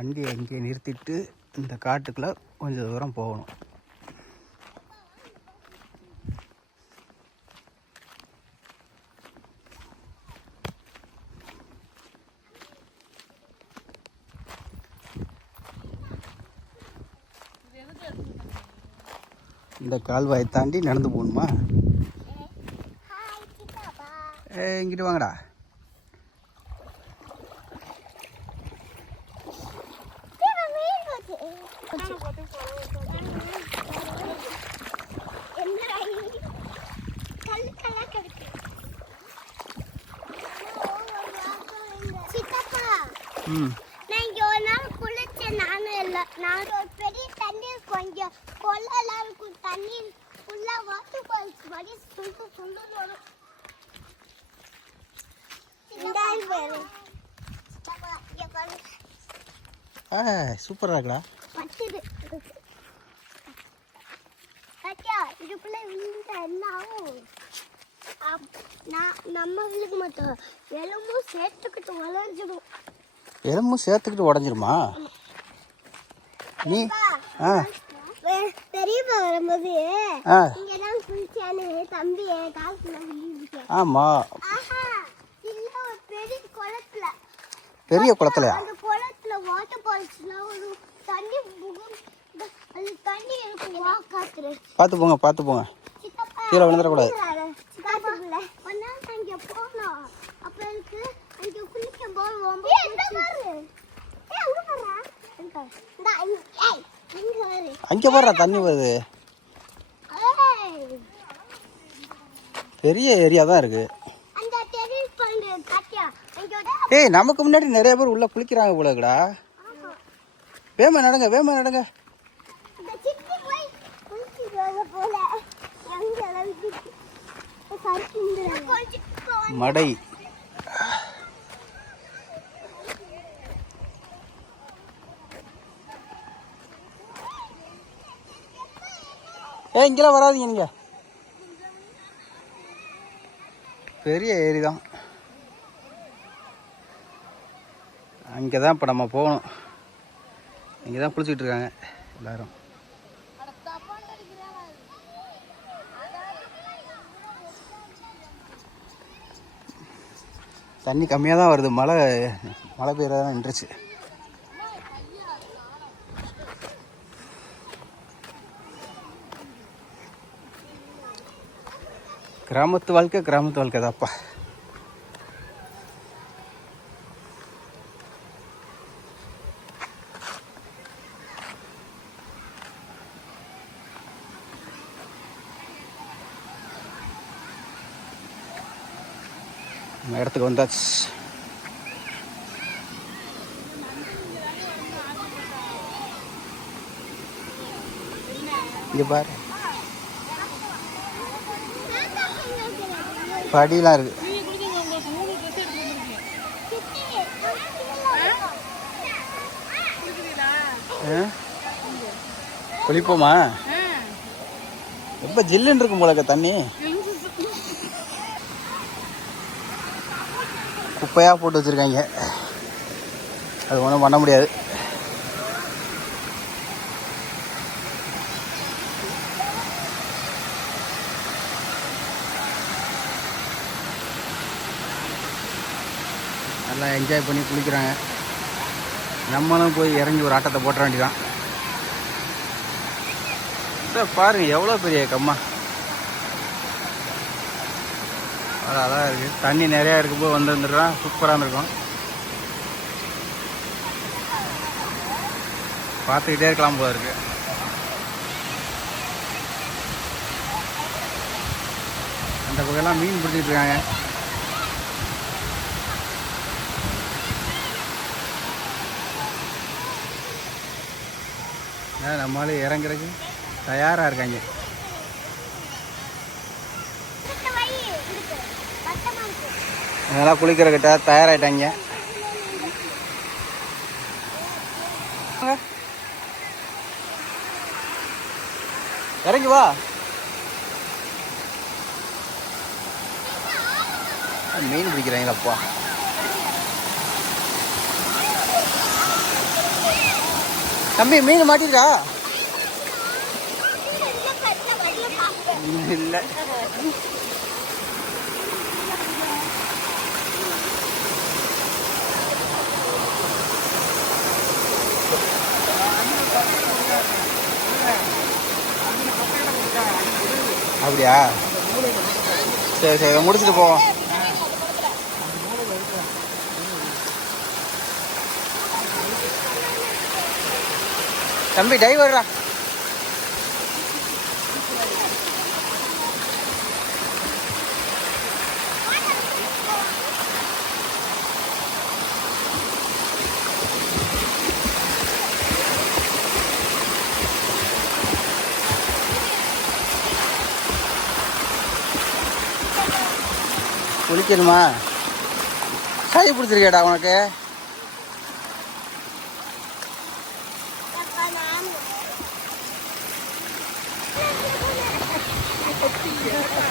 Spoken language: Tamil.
வண்டியை இங்கே நிறுத்திட்டு இந்த காட்டுக்குள்ளே கொஞ்சம் தூரம் போகணும். இந்த கால்வாயை தாண்டி நடந்து போகணுமா? ஏ இங்கிட்டு வாங்கடா. நான் இங்க ஒரு நாள் குளிச்சேன். நானும் இல்லை நான் ஒரு பெரிய தண்ணி கொஞ்சம் கொள்ளலாம் இருக்கும் தண்ணி ஃபுல்லா வாட்டர் ஃபால்ஸ் மாதிரி சுண்டு சுண்டு வரும் சூப்பராக இருக்குடா. பட்டுது அக்கா இதுக்குள்ள விழுந்தா என்ன ஆகும்? அப்- நான் நம்ம விழுக மாட்டோம் எலும்பும் சேர்த்துக்கிட்டு வளர்ந்துடும் எலும்பும் சேர்த்துக்கிட்டு உடஞ்சிருமா? நீ ஆ. பெரியப்பா வரும்போது ஆ. இங்கதான் குளிச்சானு தம்பி என் ஆஹா இல்ல ஒரு பெரிய குளத்துல. பெரிய குளத்துலையா அந்த குளத்துல வாட்டர் ஃபால்ஸ்ல ஒரு தண்ணி புகும் அது தண்ணி இருக்கும் வா காத்துரு பார்த்து போங்க பார்த்து போங்க கீழே விழுந்துடக்கூடாது. அங்கே போடுற தண்ணி வருது. பெரிய ஏரியா தான் இருக்குது ஏய் நமக்கு முன்னாடி நிறைய பேர் உள்ளே குளிக்கிறாங்க போல வேமா நடங்க வேமா நடங்க. மடை. ஏ இங்கெல்லாம் வராதீங்க நீங்க பெரிய ஏரி தான். அங்கே தான் இப்போ நம்ம போகணும். இங்கே தான் குளிச்சுட்டு இருக்காங்க எல்லாரும். தண்ணி கம்மியாக தான் வருது. மழை மழை பெய்யறதான் நின்றுச்சு. கிராமத்து வாழ்க்கை கிராமத்து வாழ்க்கை தான்ப்பா நம்ம இடத்துக்கு வந்தாச்சு. இங்கே பாரு. படியெலாம் இருக்கு. ஆ? குளிப்போமா? ரொம்ப ஜில்லுன்னு இருக்கும் போலக்க தண்ணி? குப்பையாக போட்டு வச்சுருக்காங்க. அது ஒன்றும் பண்ண முடியாது. நல்லா என்ஜாய் பண்ணி குளிக்கிறாங்க. நம்மளும் போய் இறங்கி ஒரு ஆட்டத்தை போட்ட வேண்டியதான் சார் பாருங்க எவ்வளோ பெரிய கம்மா. அவ்வளோ அழகாக இருக்குது தண்ணி நிறையா இருக்கும்போது வந்து வந்துடுறான் சூப்பராக இருக்கும் பார்த்துக்கிட்டே இருக்கலாம் போல இருக்கு. அந்த பக்கம்லாம் மீன் பிடிச்சிட்டு இருக்காங்க. நம்மளால இறங்குறதுக்கு தயாராக இருக்காங்க. அதெல்லாம் குளிக்கிறக்கிட்ட தயாராகிட்டாங்க இறங்கி வா. மீன் பிடிக்கிறாங்களப்பா தம்பி மீன் மாட்டிருக்கா? இல்லை. அப்படியா? சரி சரி இதை முடிச்சுட்டு போவோம். தம்பி டிரைவர்டா குளிக்கணுமா சளி பிடிச்சிருக்கேடா உனக்கு. வந்திருக்காங்க